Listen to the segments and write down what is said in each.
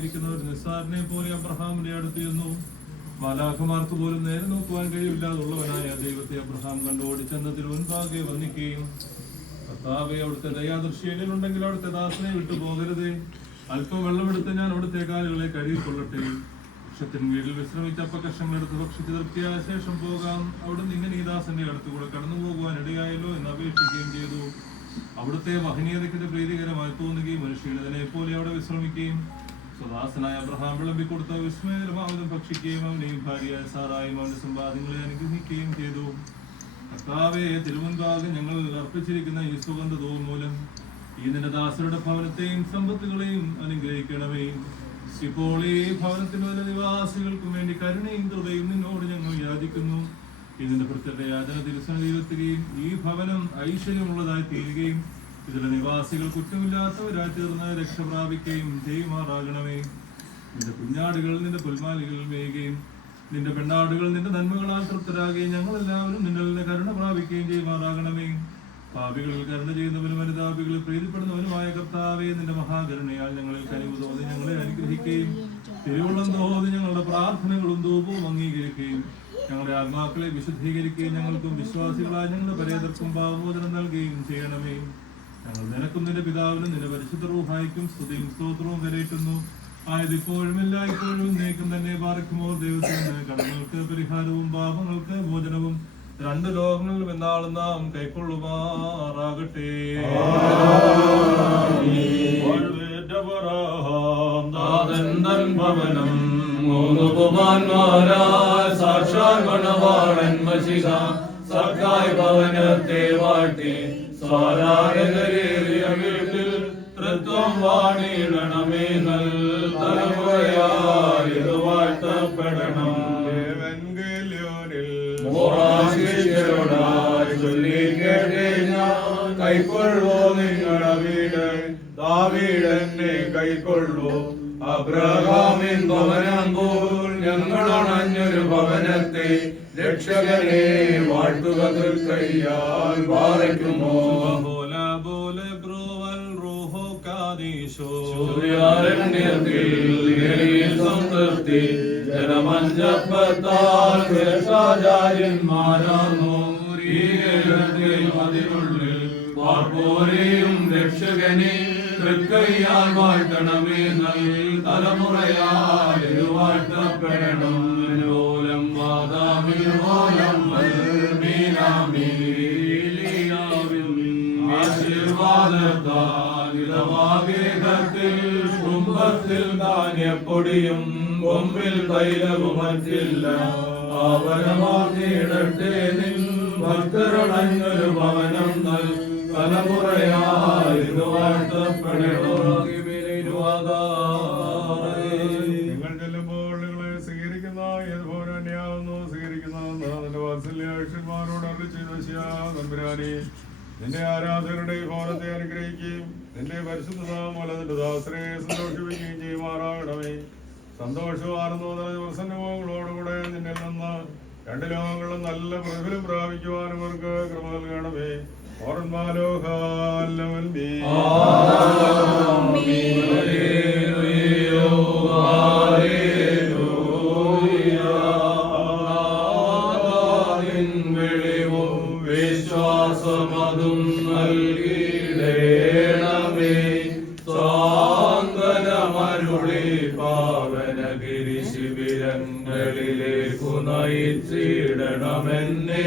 നിസ്സാരനെ പോലെ അബ്രഹാമിന്റെ അടുത്ത് ചെന്നു. മാലാഖമാർക്ക് പോലും നേരെ നോക്കുവാൻ കഴിവില്ലാതുള്ളവനായ ദൈവത്തെ അബ്രഹാം കണ്ടു ഓടിച്ചെന്നതിൽ മുൻപാകെ വന്ദിക്കുകയും, കർത്താവേ, അവിടുത്തെ ദയാദൃശ്യയിലുണ്ടെങ്കിൽ അവിടുത്തെ ദാസനെ വിട്ടുപോകരുതേ. അല്പം വെള്ളമെടുത്ത് ഞാൻ അവിടുത്തെ കാലുകളെ കഴുകിക്കൊള്ളട്ടെ. വൃക്ഷത്തിന് കീഴിൽ വിശ്രമിച്ച അപ്പകഷ്ണങ്ങളെടുത്ത് ഭക്ഷിച്ച് തൃപ്തിയായ ശേഷം പോകാം. അവിടുന്ന് ഇങ്ങനെ ഈ ദാസന്റെ അടുത്തുകൂടെ കടന്നു പോകുവാൻ ഇടയായല്ലോ എന്ന് അപേക്ഷിക്കുകയും ചെയ്തു. അവിടുത്തെ മഹനീയതയ്ക്ക് പ്രീതികരമായി തോന്നുകയും മനുഷ്യനെ പോലെ അവിടെ വിശ്രമിക്കുകയും, സ്വദാസനായ അബ്രഹാം വിളമ്പിക്കൊടുത്ത വിസ്മയകരമാവതും ഭക്ഷിക്കുകയും അവനെയും ഭാര്യയായ സാറായും അവന്റെ സമ്പാദ്യങ്ങളെ അനുഗ്രഹിക്കുകയും ചെയ്തു. കർത്താവേ, തിരുമുൻപാകെ ഞങ്ങൾ അർപ്പിച്ചിരിക്കുന്ന ഈ സുഗന്ധവും മൂലം ഈ നിന്റെ ദാസരുടെ ഭവനത്തെയും സമ്പത്തുകളെയും അനുഗ്രഹിക്കണമേ. ഇപ്പോൾ ഈ ഭവനത്തിനുള്ള നിവാസികൾക്കും വേണ്ടി കരുണയും കൃപയും നിന്നോട് ഞങ്ങൾ യാചിക്കുന്നു. ഇതിന്റെ പ്രത്യേക യാചന തിരുസന്നിധിയിലെത്തുകയും ഈ ഭവനം ഐശ്വര്യമുള്ളതായി തീരുകയും ഇതിലെ നിവാസികൾ കുറ്റമില്ലാത്തവരായി തീർന്ന് രക്ഷ പ്രാപിക്കുകയും ചെയ്യുമാറാകണമേ. നിന്റെ കുഞ്ഞാടുകൾ നിന്റെ പുൽമാലികൾ മേയുകയും നിന്റെ പെണ്ണാടുകൾ നിന്റെ നന്മകളാൽ തൃപ്തരാകുകയും ഞങ്ങളെല്ലാവരും നിങ്ങളുടെ കരുണ പ്രാപിക്കുകയും ചെയ്യുമാറാകണമേ. പാപികളിൽ കരുണ ചെയ്യുന്നവനും അനുതാപികളിൽ പ്രീതിപ്പെടുന്നവനുമായ കർത്താവേ, നിന്റെ മഹാകരുണയാൽ ഞങ്ങളിൽ കനിവ് തോന്നി ഞങ്ങളെ അനുഗ്രഹിക്കുകയും തിരുവുള്ളം തോന്നി ഞങ്ങളുടെ പ്രാർത്ഥനകളും ധൂപവും അംഗീകരിക്കുകയും ഞങ്ങളുടെ ആത്മാക്കളെ വിശുദ്ധീകരിക്കുകയും ഞങ്ങൾക്കും വിശ്വാസികളായ ഞങ്ങളുടെ പരേതർക്കും പാവമോചനം നൽകുകയും ചെയ്യണമേ. ഞങ്ങൾ നിനക്കും നിന്റെ പിതാവിനും നിന്റെ പരിശുദ്ധ റൂഹായിക്കും സ്തുതിയും സ്തോത്രവും കരയറ്റുന്നു. ആയതിപ്പോഴും എല്ലായ്പ്പോഴും നീക്കും തന്നെ പാർക്കുമോ. ദൈവത്തിന് കടങ്ങൾക്ക് പരിഹാരവും പാപങ്ങൾക്ക് മോചനവും രണ്ട് ലോകങ്ങളിലും എന്നാളും നാം കൈക്കൊള്ളുമാറാകട്ടെ. ഭവനം മൂന്നു കുമാരന്മാരായ സാക്ഷാൽ മണവാളൻ മശിഹ സർക്കായ് ഭവനത്തെ വാഴ്ത്തി സാരാരേറിയ വീട്ടിൽ തൃത്വം വാണിടണമേ. നൽ തലമുറയായി ഇത് വാഴ്ത്തപ്പെടണം. മോറാശിഷ്യരോടായി ചൊല്ലി കേട്ടേ ഞാൻ, കൈക്കൊള്ളൂ നിങ്ങളുടെ വീട്, ദാവീദനെ കൈക്കൊള്ളൂ. അബ്രഹാമിൻ ഭവനം പോൽ ഞങ്ങളണഞ്ഞൊരു ഭവനത്തെ രക്ഷകനെ വാഴ്ത്തുക തൃക്കയ്യാൽ പാറയ്ക്കുമോ. സൂര്യാരണ്യത്തിൽ സംതൃപ്തി ജനമഞ്ചപ്പത്താൽ ശ്രേഷ്ഠാചാര്യന്മാരാർന്നു. അതിനുള്ളിൽ പാർപ്പോരെയും രക്ഷകനെ തൃക്കയ്യാൽ വാഴ്ത്തണമേ. നൽ തലമുറയാൽ ഇത് വാഴ്ത്തപ്പെടണം. ഓലം വാദാമിലോലം ആശീർവാദത്താൽ ഇടവാകേഹത്തിൽ കുംഭത്തിൽ ധാന്യപ്പൊടിയും കൊമ്പിൽ തൈലവും മറ്റില്ല. ആവരമാർന്നിടട്ടെ നിൻ ഭക്തരണഞ്ഞൊരു ഭവനം. നൽ തലമുറയായി ഇത് വാഴ്ത്തപ്പെടണം. നിങ്ങൾ ചെല്ലുമ്പോൾ നിങ്ങളെ സ്വീകരിക്കുന്ന ഏതുപോലെ തന്നെയാവുന്നു സ്വീകരിക്കുന്നതെന്ന് നിന്റെ വാത്സല്യക്ഷന്മാരോട് അരുളി ചെയ്ത നമ്പുരാനെ, നിന്റെ ആരാധകരുടെ ഭവനത്തെ അനുഗ്രഹിക്കുകയും നിന്റെ പരിശുദ്ധ നാമം നിന്റെ ദാസരെ സന്തോഷിപ്പിക്കുകയും ചെയ്യുമാറാകണമേ. സന്തോഷവും ആനന്ദവും പ്രസന്നങ്ങളോടുകൂടെ നിന്നിൽ നിന്ന് രണ്ട് ലോകങ്ങളും നല്ല പ്രതിഫലം പ്രാപിക്കുവാനും അവർക്ക് കൃപ നൽകണമേ. വിശ്വാസമതും നൽകിടേണമേ. സാന്ത്വനമരുളി പാവനഗിരി ശിബിരങ്ങളിലേക്കു നയിച്ചിടണമെന്നേ.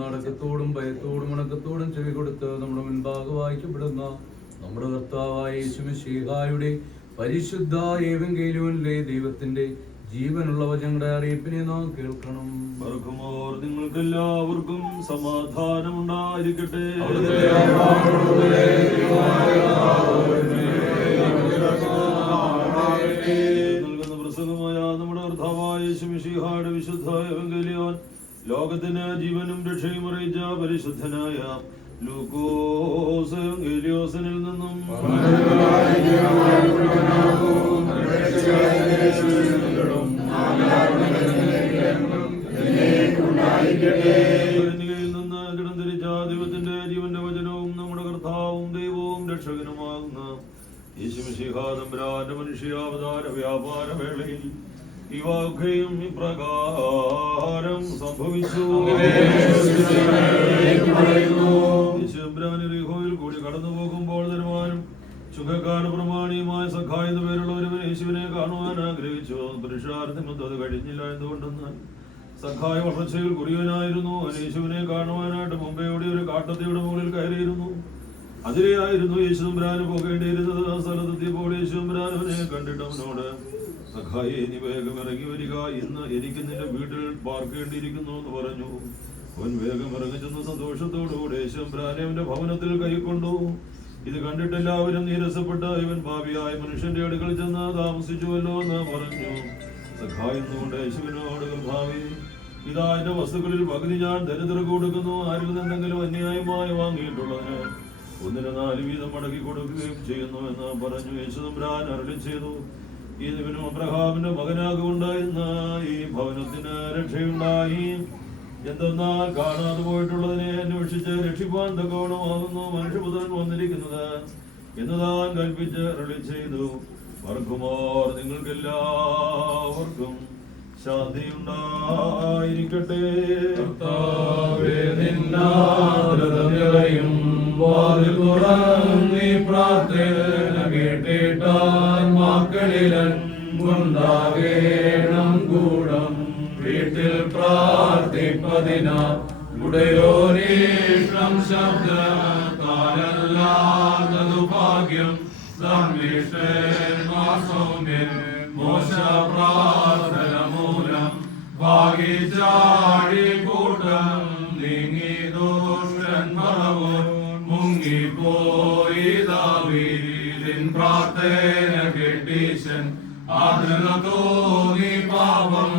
നടക്കത്തോടും ഭയത്തോടും ഉണക്കത്തോടും ചെവി കൊടുത്ത് നമ്മുടെ മുൻപാകെ വായിക്കപ്പെടുന്ന നമ്മുടെ കർത്താവായ യേശുമിശിഹായുടെ പരിശുദ്ധ ഏവങ്കേലിയോനിലെ ദൈവത്തിന്റെ ജീവനുള്ള വചനങ്ങളുടെ അറിയിപ്പിനെ നാം കേൾക്കണം. നിങ്ങൾക്ക് എല്ലാവർക്കും സമാധാനം ഉണ്ടായിരിക്കട്ടെ. നൽകുന്ന പ്രസംഗമായ നമ്മുടെ കർത്താവായ യേശുമിശിഹായുടെ വിശുദ്ധ എവങ്കേലിയോൻ ലോകത്തിന് ജീവനും രക്ഷയും അറിയിച്ച പരിശുദ്ധനായ ലൂക്കോസ് എവങ്കേലിയോസിനിൽ നിന്നും നിന്ന് കിടന്നിരിച്ച ദൈവത്തിന്റെ ജീവന്റെ വചനവും നമ്മുടെ കർത്താവും ദൈവവും രക്ഷകനും രക്ഷകനുമാകുന്ന യേശുമിശിഹാതമ്പുരാന്റെ മനുഷ്യാവതാര വ്യാപാര വേളയിൽ ഇവയൊക്കെയും ഇപ്രകാരം സംഭവിച്ചു. യേശുബ്രാനിൽ കൂടി കടന്നു പോകുമ്പോൾ തരുവാനും ചുങ്കക്കാർ പ്രമാണിയുമായ സഖായ എന്നു പേരുള്ള ഒരുവൻ യേശുവിനെ കാണുവാൻ ആഗ്രഹിച്ചു. പുരുഷാർത്ഥം അത് കഴിഞ്ഞില്ല. എന്തുകൊണ്ടെന്നാൽ സഖായ വളർച്ചയിൽ കുറിയനായിരുന്നു. യേശുവിനെ കാണുവാനായിട്ട് മുമ്പെയോടെ ഒരു കാട്ടത്തിയുടെ മുകളിൽ കയറിയിരുന്നു. അതിലെയായിരുന്നു യേശുദമ്പുരാന് പോകേണ്ടിയിരുന്നത്. ആ സ്ഥലത്തെത്തിയപ്പോൾ യേശുദമ്പുരാനെ കണ്ടിട്ട് അവനോട്, സഖായെ, നീ വേഗം ഇറങ്ങി വരിക, ഇന്ന് എനിക്ക് നിന്റെ വീട്ടിൽ പാർക്കേണ്ടിയിരിക്കുന്നു എന്ന് പറഞ്ഞു. അവൻ വേഗം ഇറങ്ങി ചെന്ന് സന്തോഷത്തോടുകൂടെ യേശുദമ്പുരാനെ അവന്റെ ഭവനത്തിൽ കൈക്കൊണ്ടു. ഇത് കണ്ടിട്ട് എല്ലാവരും നീരസപ്പെട്ട്, ഇവൻ പാപിയായ മനുഷ്യന്റെ അടുക്കൽ ചെന്ന് താമസിച്ചുവല്ലോ എന്ന് പറഞ്ഞു. സഖായി എന്നുകൊണ്ട് യേശുവിനോട്, കർത്താവേ, ഇതാ എന്റെ വസ്തുക്കളിൽ പകുതി ഞാൻ ദരിദ്രർക്ക് കൊടുക്കുന്നു. ആരിൽ നിന്നെങ്കിലും അന്യായമായി വാങ്ങിയിട്ടുള്ളതിന് 1/4 വീതം മടക്കി കൊടുക്കുകയും ചെയ്യുന്നു എന്ന് പറഞ്ഞു. യേശുദമ്പുരാൻ അരുളി ചെയ്തു, ഇവനും അബ്രഹാമിന്റെ മകനാകൊണ്ട് ഇന്ന് ഈ ഭവനത്തിന് രക്ഷയുണ്ടായി. എന്തെന്നാൽ കാണാതെ പോയിട്ടുള്ളതിനെ അന്വേഷിച്ച് രക്ഷിപ്പാൻ തക്കവണ്ണമാകുന്നു മനുഷ്യപുത്രൻ വന്നിരിക്കുന്നത് എന്ന് താൻ കൽപ്പിച്ച് അരുളി ചെയ്തു. വർക്കുമോർ നിങ്ങൾക്കെല്ലാവർക്കും ശാന്തിയുണ്ടായിരിക്കട്ടെ. പ്രാർത്ഥന കേട്ടിട്ടാൻ മക്കളിലൻ ഉണ്ടാകേണം കൂടം വീട്ടിൽ പ്രാർത്ഥിപ്പതിനാ ഉടയോരീഷ്ണം ശബ്ദത്താലല്ലാതതു ഭാഗ്യം സൗമ്യൻ മോശ പ്രാർത്ഥന മൂലം ഭാഗിച്ചാടി കൂട്ടം നീങ്ങി ദുഷ്ടൻ മറവോൻ മുങ്ങിപ്പോയി ദാവീദിൻ പ്രാർത്ഥന കെട്ടീശൻ ആദൃത തോന്നി പാപം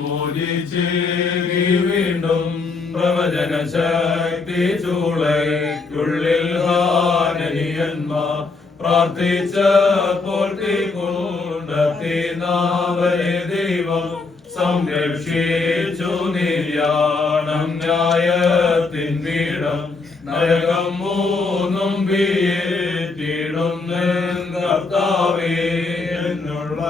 മോചിച്ചേകി വീണ്ടും പ്രവചന ശക്തി ചൂളയ്ക്കുള്ളിൽ ഹാനനിയന്മാർ പ്രാർത്ഥിച്ചപ്പോൾ തീകൊണ്ടെത്തി നാവരെ ദൈവം സംരക്ഷിച്ചു. നിര്യാണം ന്യായത്തിൻ പീഠം നരകം 3 വീട്ടിടുന്ന കർത്താവേ എന്നുള്ള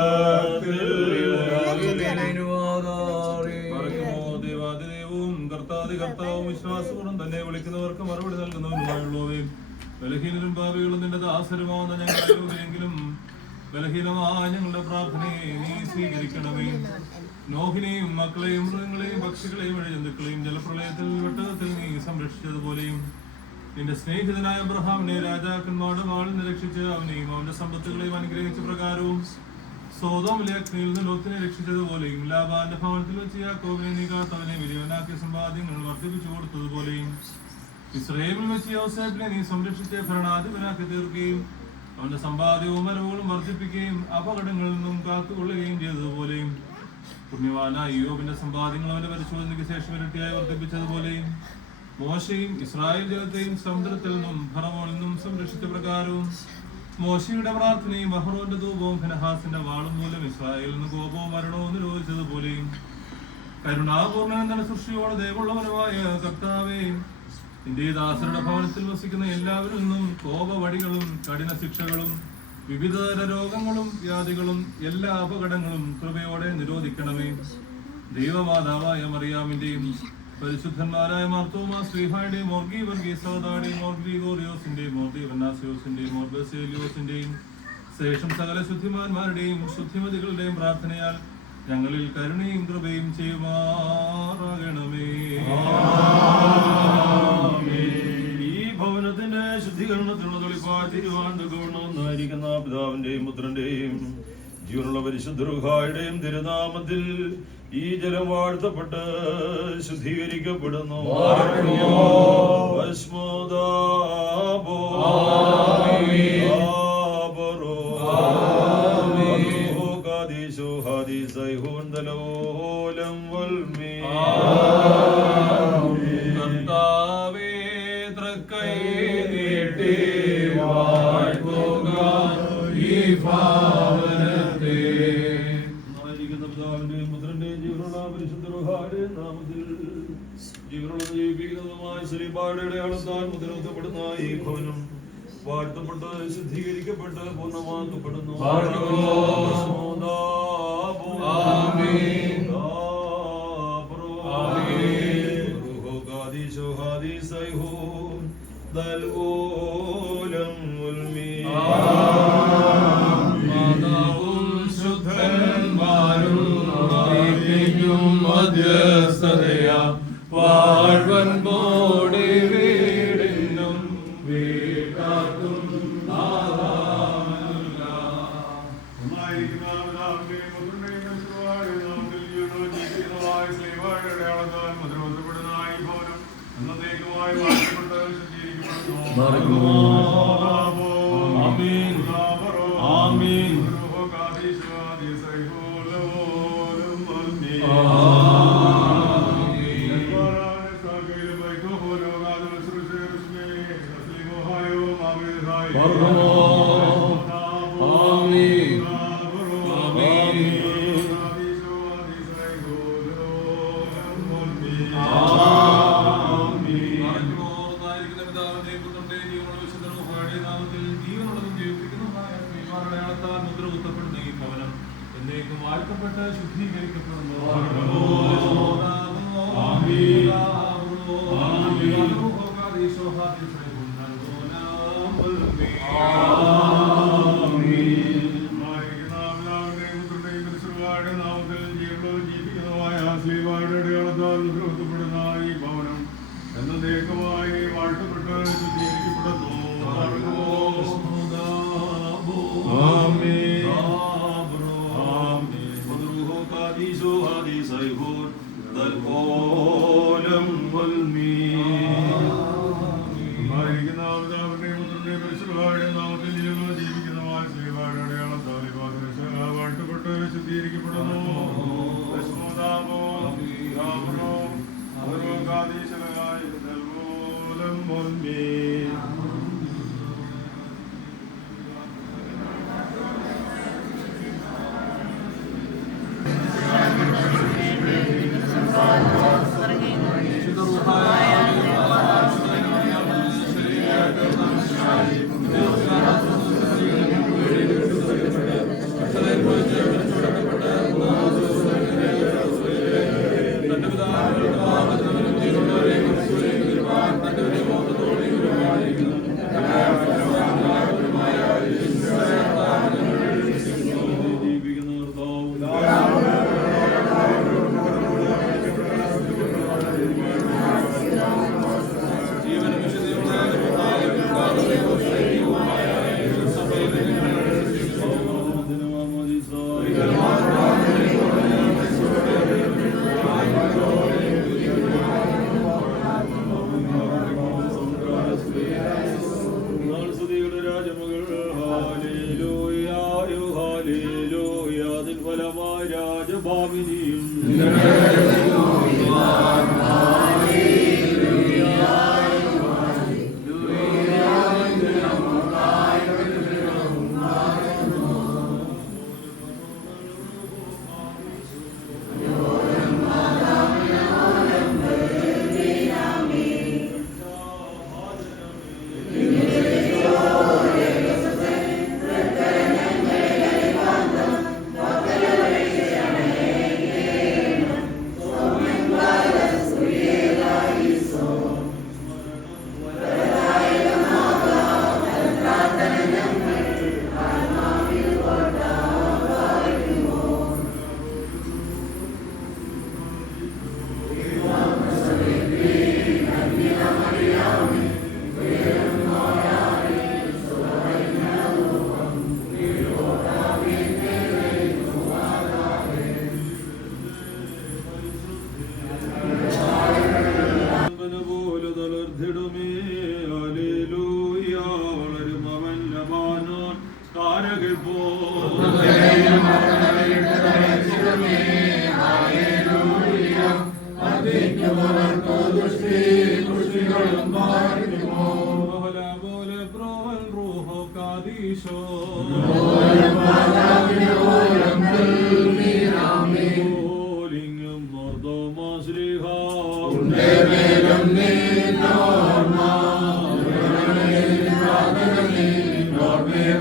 കർത്താവും വിശ്വാസപൂർവ്വം തന്നെ വിളിക്കുന്നവർക്ക് മറുപടി നൽകുന്നവനുമായുള്ളവേ, ബലഹീനരും പാപികളും നിന്റെ ദാസരുമാവുന്ന ഞങ്ങളെങ്കിലും ബലഹീനമായ ഞങ്ങളുടെ പ്രാർത്ഥനയെ നീ സ്വീകരിക്കണമേ. നോഹിനെയും മക്കളെയും മൃഗങ്ങളെയും പക്ഷികളെയും ജന്തുക്കളെയും ജലപ്രളയത്തിൽ വെട്ടത്തിൽ നീ സംരക്ഷിച്ചതുപോലെയും നിന്റെ സ്നേഹിതനായ അബ്രഹാമിനെ രാജാക്കന്മാരുടെ വാളിൽ നിന്ന് രക്ഷിച്ച് അവനെയും അവന്റെ സമ്പത്തുകളെയും അനുഗ്രഹിച്ച പ്രകാരവും സോദോമിലെ അഗ്നിയിൽ നിന്ന് ലോത്തിനെ രക്ഷിച്ചതുപോലെയും ലാബാന്റെ ഭവനത്തിൽ വെച്ച് യാക്കോബിനെ നീ കാത്തവനെ വലിയവനാക്കിയ സമ്പാദ്യങ്ങൾ വർദ്ധിപ്പിച്ചു കൊടുത്തതുപോലെയും ഇസ്രായേലിൽ വെച്ച് യോസേഫിനെ നീ സംരക്ഷിച്ച് ഭരണാധിപനാക്കി തീർക്കുകയും അവന്റെ സമ്പാദ്യവും വരവുകളും വർദ്ധിപ്പിക്കുകയും അപകടങ്ങളിൽ നിന്നും കാത്തുകൊള്ളുകയും ചെയ്തതുപോലെയും പുണ്യവാനായ യോബിന്റെ സമ്പാദ്യങ്ങൾ അവന്റെ പരിശോധനയ്ക്ക് ശേഷം ഇരട്ടിയായി വർദ്ധിപ്പിച്ചതുപോലെയും മോശയും ഇസ്രായേൽ ജനത്തെയും സമുദ്രത്തിൽ നിന്നും ഫറവോനിൽ നിന്നും സംരക്ഷിച്ച പ്രകാരവും മോശയുടെ പ്രാർത്ഥനയും അഹ്റോന്റെ ധൂപവും ഫിനഹാസിന്റെ വാളും മൂലം ഇസ്രായേലിൽ നിന്ന് കോപവും മരണവും നിരോധിച്ചതുപോലെയും കരുണാപൂർണ്ണ സൃഷ്ടിയോട് ദയവുള്ളവനുമായ കർത്താവേ, നിന്റെ ദാസരുടെ ഭവനത്തിൽ വസിക്കുന്ന എല്ലാവരിൽ നിന്നും കോപവടികളും കഠിന ശിക്ഷകളും വിവിധതര രോഗങ്ങളും വ്യാധികളും എല്ലാ അപകടങ്ങളും കൃപയോടെ നിരോധിക്കണമേ. ദൈവമാതാവായ മറിയാമിന്റെയും പരിശുദ്ധന്മാരായ മാർത്തോമാ ശ്രീഹായുടെയും മോർഗി വർഗീസോദായുടെയും മോർഗി ഗോറിയോസിന്റെയും മോർഗി വന്നാസിയോസിന്റെയും മോർബസേലിയോസിന്റെയും ശേഷം സകല ശുദ്ധിമാന്മാരുടെയും ശുദ്ധിമതികളുടെയും പ്രാർത്ഥനയാൽ ഞങ്ങളിൽ കരുണയും കൃപയും ചെയ്യുമാറാകണമേ. ഈ ഭവനത്തിന്റെ ശുദ്ധീകരണത്തിനുള്ള തൊളിപ്പായി തിരുവാൻ തക്കവണ്ണമായിരിക്കുന്ന പിതാവിന്റെയും പുത്രന്റെയും ജീവനുള്ള പരിശുദ്ധ റൂഹായുടെയും തിരുനാമത്തിൽ ഈ ജലം വാഴ്ത്തപ്പെട്ട് ശുദ്ധീകരിക്കപ്പെടുന്നു. കർത്താവേ, തൃക്കൈ നീട്ടി വാഴ്ത്തുക ഈ ഭവനത്തെ. പിതാവിന്റെയും പുത്രന്റെയും ജീവനുള്ള പരിശുദ്ധ റൂഹായുടെയും നാമത്തിൽ ജീവനുള്ള ജീവിക്കുന്നതുമായ ശ്രീപായുടെ അടയാളത്താൽ മുദ്രപ്പെടുത്തുന്ന ഈ ഭവനം വാഴ്ത്തപ്പെട്ട് ശുദ്ധീകരിക്കപ്പെട്ട് പൂർണ്ണമാക്കപ്പെടുന്നു. മധ്യസ്ഥതയാ വാഴ്വൻ മോടി വീടിനും വീട്ടാക്കും വാഴ്ത്തപ്പെട്ട് ശുദ്ധീകരിക്കപ്പെടുന്നു. ും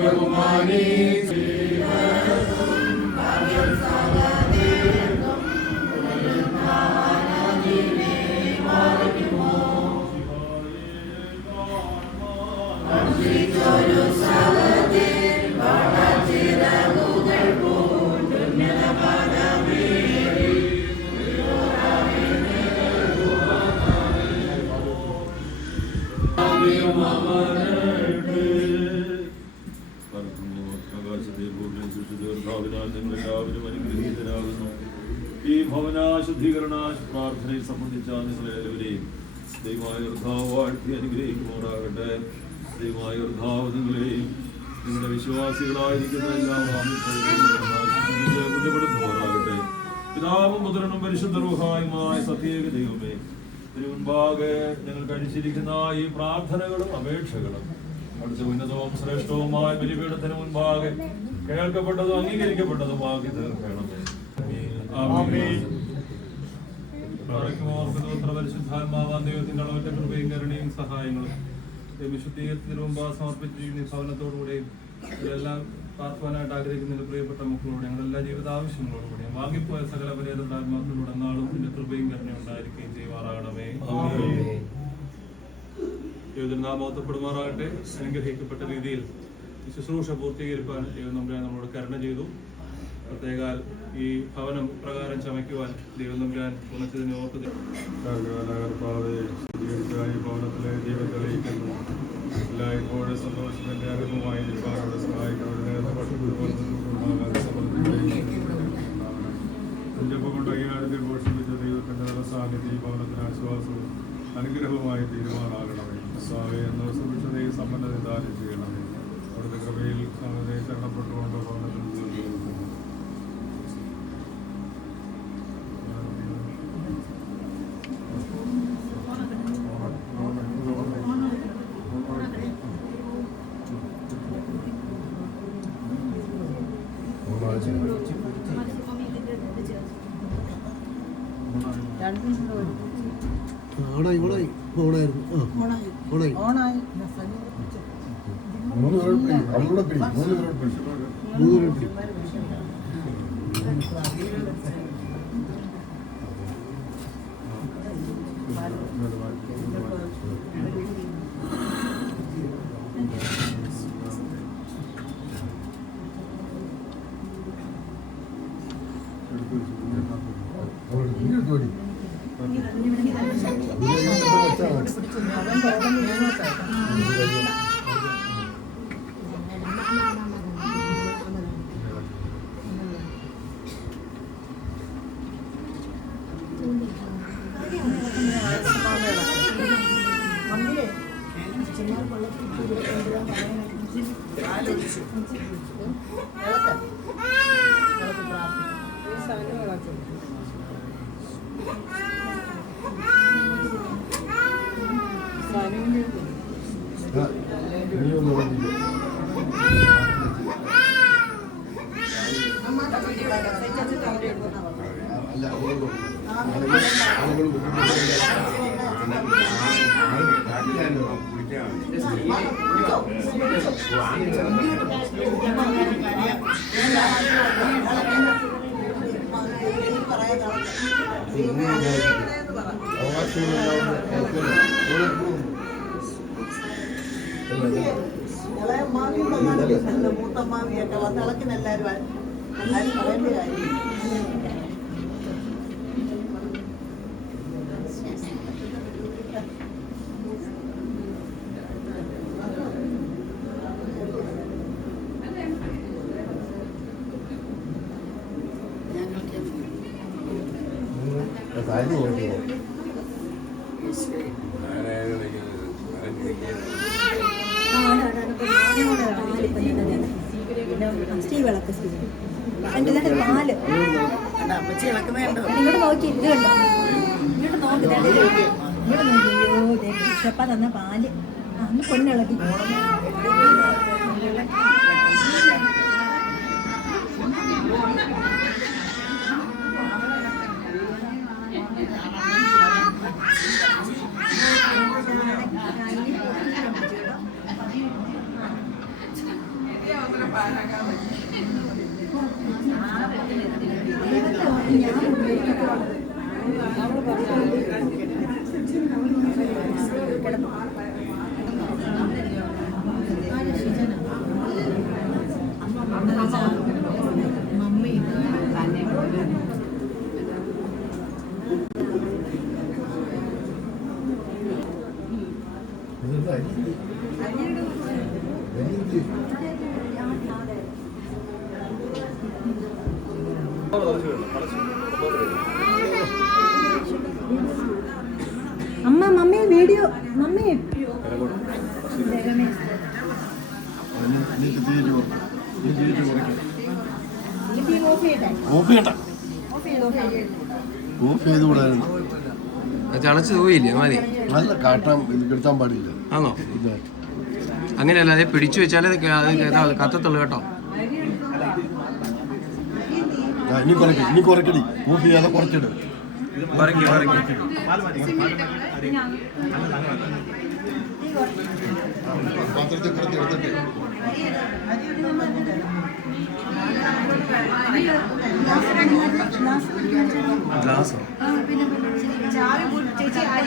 ബഹുമാനി ഈ ഭവനാശുദ്ധീകരണ പ്രാർത്ഥനയിൽ സംബന്ധിച്ച നിങ്ങളെല്ലാവരെയും ദൈവമായ കർത്താവ് വാഴ്ത്തി അനുഗ്രഹിക്കുമാറാകട്ടെ. ദൈവമായ കർത്താവ് നിങ്ങളെയും നിങ്ങളുടെ വിശ്വാസികളായിരിക്കുന്ന എല്ലാ കുറ്റപ്പെടുത്തുമാറാകട്ടെ. പിതാവും പുത്രനും പരിശുദ്ധ റൂഹായുമായ സത്യേക ദൈവമേ, തിരുമുൻപാകെ ഞങ്ങൾ കഴിച്ചിരിക്കുന്ന ഈ പ്രാർത്ഥനകളും അപേക്ഷകളും അവിടുത്തെ ഉന്നതവും ശ്രേഷ്ഠവുമായ ബലിപീഠത്തിന് മുൻപാകെ കേൾക്കപ്പെട്ടതും അംഗീകരിക്കപ്പെട്ടതുമാക്കി തീർക്കണമേ. പരിശുദ്ധാത്മാവാൻ ദൈവത്തിന്റെ ഒറ്റ കൃപയും കരുണയും സഹായങ്ങളും വിശുദ്ധീകരണത്തിന് മുമ്പ് സമർപ്പിച്ചിരിക്കുന്ന ഭവനത്തോടുകൂടെയും ഇതെല്ലാം പാർക്കുവാനായിട്ട് ആഗ്രഹിക്കുന്ന പ്രിയപ്പെട്ട മക്കളോടെ ഞങ്ങളെല്ലാ ജീവിതാവശ്യങ്ങളോടുകൂടെയും വാങ്ങിപ്പോയ സകല പരേതാത്മാക്കളോട് എന്നാളും ഇതിന്റെ കൃപയും കരുണയും ഉണ്ടായിരിക്കുകയും ചെയ്യുമാറാകണമേ. ദൈവനാമോത്തപ്പെടുമാറാകട്ടെ. അനുഗ്രഹിക്കപ്പെട്ട രീതിയിൽ ശുശ്രൂഷ പൂർത്തീകരിക്കാൻ ദൈവം നമ്മളോട് കരുണ ചെയ്തു. പ്രത്യേകാൽ ഈ ഭവനം പ്രകാരം ചമയ്ക്കുവാൻ ദൈവം നമ്പുരാൻ ഉണച്ചതിനെ ഓർത്തത് ഭവനത്തിലെ ജീവൻ തെളിയിക്കുന്നു. എല്ലായ്പ്പോഴും സന്തോഷത്തിന്റെ അനുഭവമായി നിൽക്കാനോട് സഹായിക്കുന്നതിനെ കൊണ്ട് അയ്യായിരത്തിൽ പോഷിപ്പിച്ച ദൈവത്തിന്റെ നല്ല സാന്നിധ്യം ഭവനത്തിന് ആശ്വാസവും അനുഗ്രഹവുമായി തീരുമാനാകണമേ. എന്ന് സുഭിക്ഷതയെ സമ്പന്നത ദാനം ചെയ്യണമേ. അവിടുത്തെ കൃപയിൽ ശരണപ്പെട്ടുകൊണ്ട് ഭവനത്തിൽ മൂത്തമ്മാവിയൊക്കെ വന്നിളക്കിന് എല്ലാവരും പറയേണ്ട കാര്യം. ഇങ്ങോട്ട് നോക്കി ഇത് കണ്ടോ, ഇങ്ങോട്ട് നോക്കി ഷപ്പ തന്ന പാല് അന്ന് പൊന്നിളക്കി. അമ്മ മമ്മി വീഡിയോ മമ്മി ഓഫ് ചെയ്ത് കൂടായിരുന്നു. ചടച്ച് പോയില്ലേ മതി. നല്ല കാട്ടാൻ ഇത് കെടുത്താൻ പാടില്ല. ആണോ? അങ്ങനെയല്ല, അതെ പിടിച്ചു വെച്ചാലേ കത്തത്തുള്ളൂ കേട്ടോ. ഇനി കുറയ്ക്കടി. ഓഫ് ചെയ്യാതെ കുറച്ചിട്. പാത്രത്തിൽ കുറച്ച് എടുത്തിട്ട് ഗ്ലാസോ? പിന്നെ ചേച്ചി